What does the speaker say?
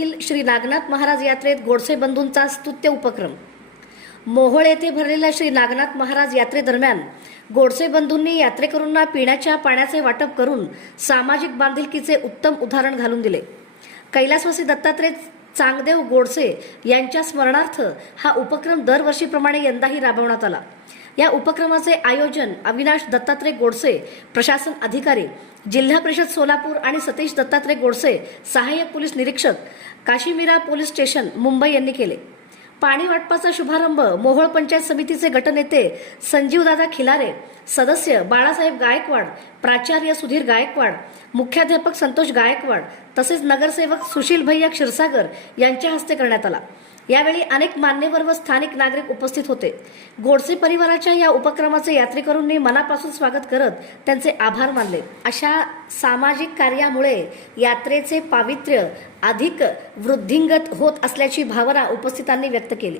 येथील श्री नागनाथ महाराज यात्रेत गोडसे बंधूंचा स्तुत्य उपक्रम। मोहोळ येथे भरलेल्या श्री नागनाथ महाराज यात्रेदरम्यान गोडसे बंधूंनी यात्रेकरूंना पिण्याच्या पाण्याचे वाटप करून सामाजिक बांधिलकीचे उत्तम उदाहरण घालून दिले। कैलासवासी दत्तात्रय चांगदेव गोडसे यांच्या स्मरणार्थ हा उपक्रम दरवर्षीप्रमाणे यंदाही राबवण्यात आला। या उपक्रमाचे आयोजन अविनाश दत्तात्रय गोडसे, प्रशासन अधिकारी, जिल्हा परिषद सोलापूर आणि सतीश दत्तात्रय गोडसे, सहाय्यक पोलीस निरीक्षक, काशीमीरा पोलीस स्टेशन, मुंबई यांनी केले। पाणी वाटपाचा शुभारंभ मोहोळ पंचायत समितीचे गटनेते संजीवदादा खिलारे, सदस्य बाळासाहेब गायकवाड, प्राचार्य सुधीर गायकवाड, मुख्याध्यापक संतोष गायकवाड तसेच नगरसेवक सुशील भैया क्षीरसागर यांच्या हस्ते करण्यात आला। यावेळी अनेक मान्यवर व स्थानिक नागरिक उपस्थित होते। गोडसे परिवाराच्या या उपक्रमाचे यात्रेकरूंनी मनापासून स्वागत करत त्यांचे आभार मानले। अशा सामाजिक कार्यामुळे यात्रेचे पावित्र्य अधिक वृद्धिंगत होत असल्याची भावना उपस्थितांनी व्यक्त केली।